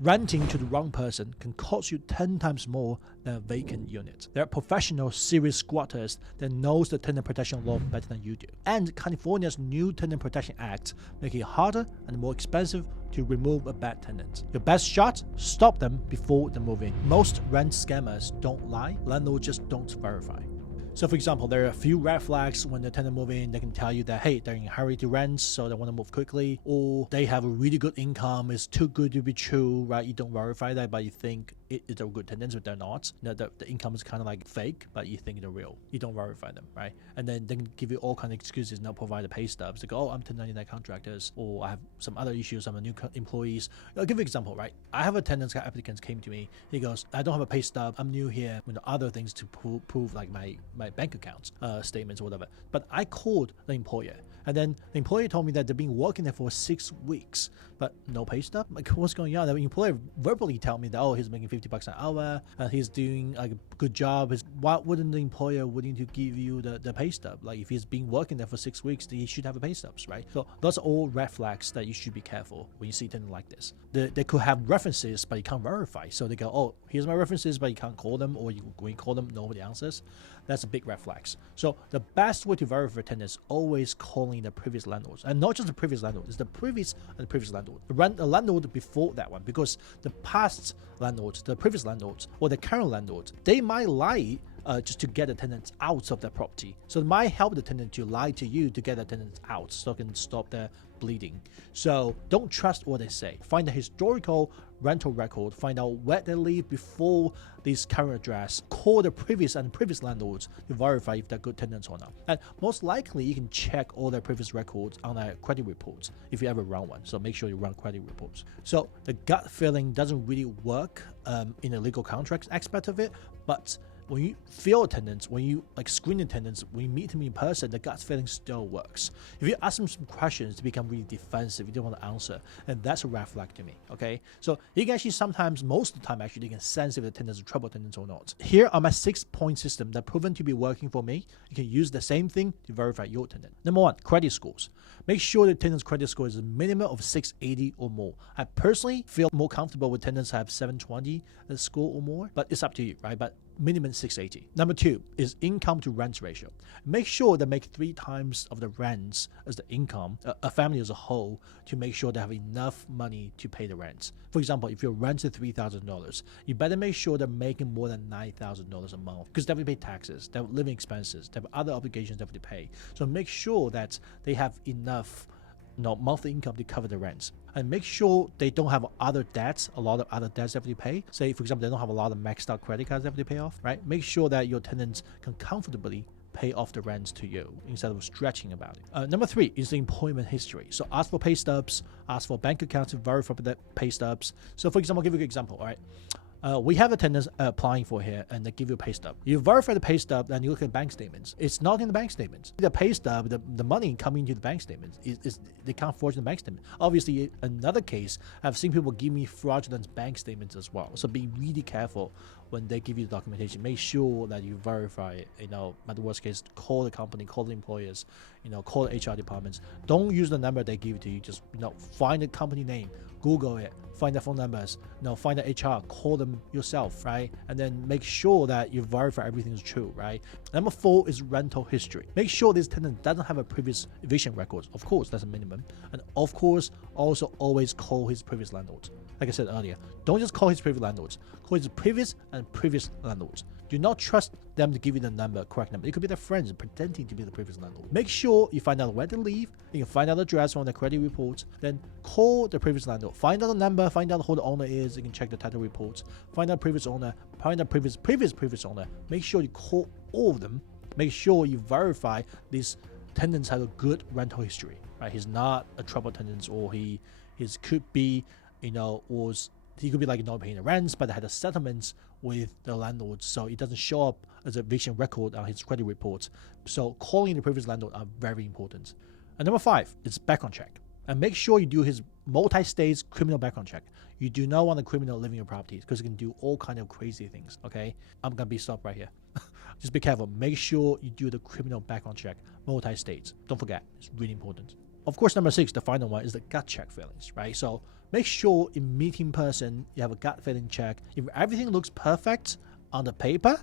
Renting to the wrong person can cost you 10 times more than a vacant unit. There are professional, serious squatters that knows the tenant protection law better than you do. And California's new Tenant Protection Act make it harder and more expensive to remove a bad tenant. Your best shot, stop them before they move in. Most rent scammers don't lie, landlords just don't verify. So for example, there are a few red flags when the tenant move in. They can tell you that, hey, they're in a hurry to rent, so they want to move quickly, or they have a really good income, it's too good to be true, right? You don't verify that, but you think it's a good tenant, but they're not. You know, the income is kind of like fake, but you think they're real. You don't verify them, right? And then they can give you all kinds of excuses, not provide the pay stubs. They go, oh, I'm 1099 contractors, or I have some other issues, I'm a new employees. I'll give you an example, right? I have a tenant applicant came to me. He goes, I don't have a pay stub, I'm new here, with other things to prove like my bank accounts, statements or whatever. But I called the employer, and then the employer told me that they've been working there for 6 weeks, but no pay stub. Like, what's going on? The employer verbally tell me that, oh, he's making $50 an hour, he's doing like a good job. Why wouldn't the employer willing to give you the pay stub? Like, if he's been working there for 6 weeks, he should have a pay stubs, right? So those are all red flags that you should be careful when you see tenants like this. They could have references, but you can't verify. So they go, oh, here's my references, but you can't call them, or when you call them, nobody answers. That's a big red flags. So the best way to verify tenants is always calling the previous landlords, and not just the previous landlord, it's the previous and the previous landlord. The landlord before that one, because the past landlords, the previous landlords, or the current landlords, they might lie just to get the tenants out of their property. So it might help the tenant to lie to you to get the tenants out, so it can stop their bleeding. So don't trust what they say. Find the historical rental record, find out where they live before this current address, call the previous and previous landlords to verify if they're good tenants or not. And most likely you can check all their previous records on their credit reports if you ever run one. So make sure you run credit reports. So the gut feeling doesn't really work in the legal contracts aspect of it, but when you feel tenants, when you like screen the tenants, when you meet them in person, the gut feeling still works. If you ask them some questions, they become really defensive, you don't want to answer, and that's a red flag to me, okay? So you can actually sometimes, most of the time actually, you can sense if the tenants are trouble tenants or not. Here are my 6-point system that proven to be working for me. You can use the same thing to verify your tenant. Number 1, credit scores. Make sure the tenant's credit score is a minimum of 680 or more. I personally feel more comfortable with tenants that have 720 score or more, but it's up to you, right? But minimum 680. Number 2 is income to rent ratio. Make sure they make 3 times of the rents as the income, a family as a whole, to make sure they have enough money to pay the rents. For example, if your rent is $3,000, you better make sure they're making more than $9,000 a month, because they have to pay taxes, they have living expenses, they have other obligations they have to pay. So make sure that they have enough monthly income to cover the rents, and make sure they don't have other debts, a lot of other debts they have to pay. Say, for example, they don't have a lot of maxed out credit cards they have to pay off, right? Make sure that your tenants can comfortably pay off the rents to you instead of stretching about it. Number 3 is the employment history. So ask for pay stubs, ask for bank accounts to verify the pay stubs. So for example, I'll give you an example, all right? We have a tenant applying for here, and they give you a pay stub. You verify the pay stub, and you look at bank statements. It's not in the bank statements. The pay stub, the money coming into the bank statements, they can't forge the bank statement. Obviously, another case, I've seen people give me fraudulent bank statements as well. So be really careful when they give you the documentation. Make sure that you verify it. At the worst case, call the company, call the employers, call the HR departments. Don't use the number they give to you. Just find the company name, Google it, find their phone numbers, find the HR, call them yourself, right? And then make sure that you verify everything is true, right? Number 4 is rental history. Make sure this tenant doesn't have a previous eviction records. Of course, that's a minimum. And of course, also always call his previous landlords. Like I said earlier, don't just call his previous landlords. Call his previous and previous landlords. Do not trust them to give you the correct number. It could be their friends pretending to be the previous landlord. Make sure you find out where they live. You can find out the address from the credit reports. Then call the previous landlord. Find out the number. Find out who the owner is. You can check the title reports. Find out previous owner. Find out previous owner. Make sure you call all of them. Make sure you verify these tenants have a good rental history. Right? He's not a trouble tenant, or he could be, or he could be like not paying the rents, but they had a settlements with the landlords, so it doesn't show up as a eviction record on his credit reports. So calling the previous landlord are very important. And number 5 is background check. And make sure you do his multi-stage criminal background check. You do not want a criminal living in your properties, because it can do all kind of crazy things, okay? I'm going to be stopped right here. Just be careful. Make sure you do the criminal background check, multi-stage. Don't forget, it's really important. Of course, number 6, the final one, is the gut check feelings, right? So Make sure in meeting person, you have a gut feeling check. If everything looks perfect on the paper,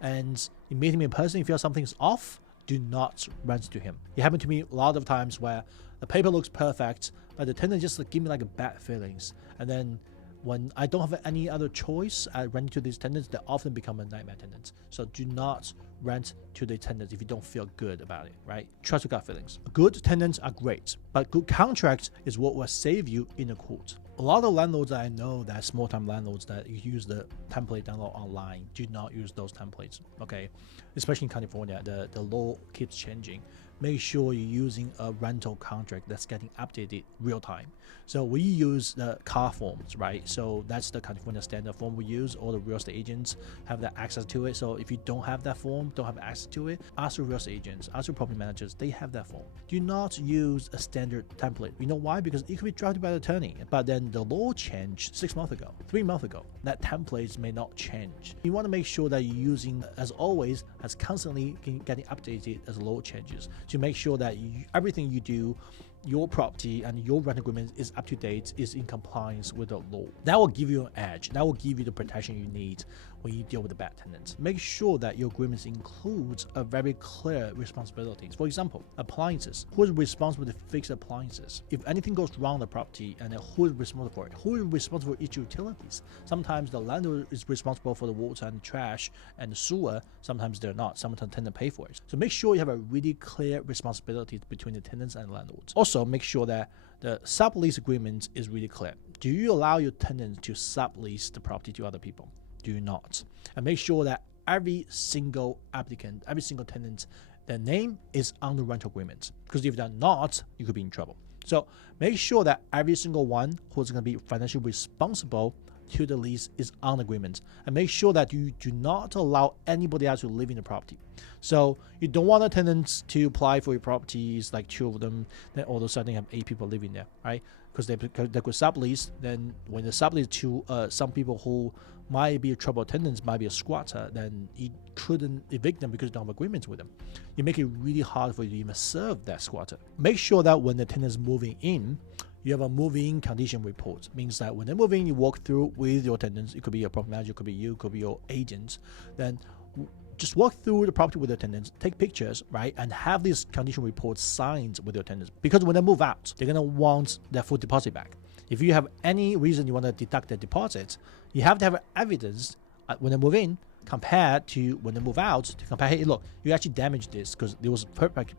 and in meeting in person, you feel something's off, do not rent to him. It happened to me a lot of times where the paper looks perfect, but the tenant just give me like a bad feelings. And then when I don't have any other choice, I rent to these tenants, they often become a nightmare tenant. So do not rent to the tenants if you don't feel good about it, right? Trust your gut feelings. Good tenants are great, but good contracts is what will save you in a court. A lot of landlords that I know, that small-time landlords that use the template download online, do not use those templates, okay? Especially in California, the law keeps changing. Make sure you're using a rental contract that's getting updated real time. So we use the car forms, right? So that's the California standard form we use. All the real estate agents have that access to it. So if you don't have that form, don't have access to it, ask your real estate agents, ask your property managers, they have that form. Do not use a standard template. You know why? Because it could be drafted by the attorney, but then the law changed 6 months ago, 3 months ago. That templates may not change. You want to make sure that you're using, as always, as constantly getting updated as the law changes, to make sure that everything you do, your property and your rent agreement is up to date, is in compliance with the law. That will give you an edge. That will give you the protection you need when you deal with the bad tenants. Make sure that your agreements includes a very clear responsibilities. For example, appliances. Who is responsible to fix appliances? If anything goes wrong in the property, and who is responsible for it? Who is responsible for each utilities? Sometimes the landlord is responsible for the water and trash and the sewer. Sometimes they're not. Sometimes the tenant pay for it. So make sure you have a really clear responsibilities between the tenants and landlords. Also, make sure that the sublease agreement is really clear. Do you allow your tenants to sublease the property to other people? Do you not? And make sure that every single applicant, every single tenant, their name is on the rental agreement. Because if they're not, you could be in trouble. So make sure that every single one who's going to be financially responsible to the lease is on the agreement, and make sure that you do not allow anybody else to live in the property. So you don't want the tenants to apply for your properties, like 2 of them, then all of a sudden you have 8 people living there, right? Because they could sublease. Then when they sublease to some people who might be a trouble tenants, might be a squatter, then you couldn't evict them because you don't have agreements with them. You make it really hard for you to even serve that squatter. Make sure that when the tenant's moving in, you have a moving condition report. Means that when they move in, you walk through with your tenants. It could be your property manager, it could be you, it could be your agents. Then just walk through the property with your tenants, take pictures, right? And have these condition reports signed with your tenants. Because when they move out, they're gonna want their full deposit back. If you have any reason you want to deduct their deposit, you have to have evidence when they move in compared to when they move out, to compare, hey, look, you actually damaged this because it was perfect.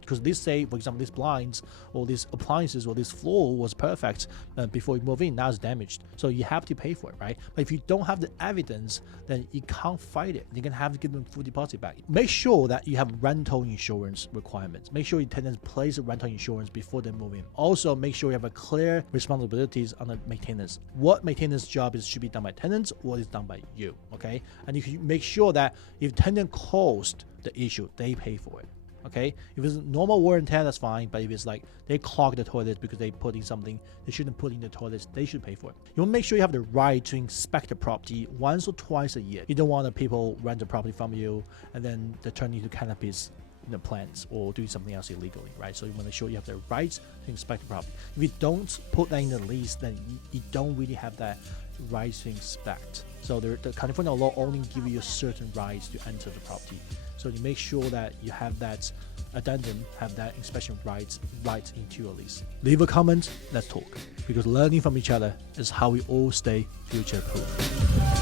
Because this, say, for example, these blinds or these appliances or this floor was perfect before you move in, now it's damaged. So you have to pay for it, right? But if you don't have the evidence, then you can't fight it. You're going to have to give them full deposit back. Make sure that you have rental insurance requirements. Make sure your tenants place a rental insurance before they move in. Also, make sure you have a clear responsibilities on the maintenance. What maintenance job should be done by tenants, what is done by you, okay? And you can make sure that if tenant caused the issue, they pay for it. Okay, if it's normal wear and tear, that's fine. But if it's like they clog the toilets because they put in something they shouldn't put in the toilets, they should pay for it. You want to make sure you have the right to inspect the property once or twice a year. You don't want the people rent the property from you and then they turn into cannabis plants or doing something else illegally, right? So you want to make sure you have the right to inspect the property. If you don't put that in the lease, then you don't really have that right to inspect. So the California law only give you certain rights to enter the property. So you make sure that you have that addendum, have that inspection rights right into your lease. Leave a comment, let's talk. Because learning from each other is how we all stay future-proof.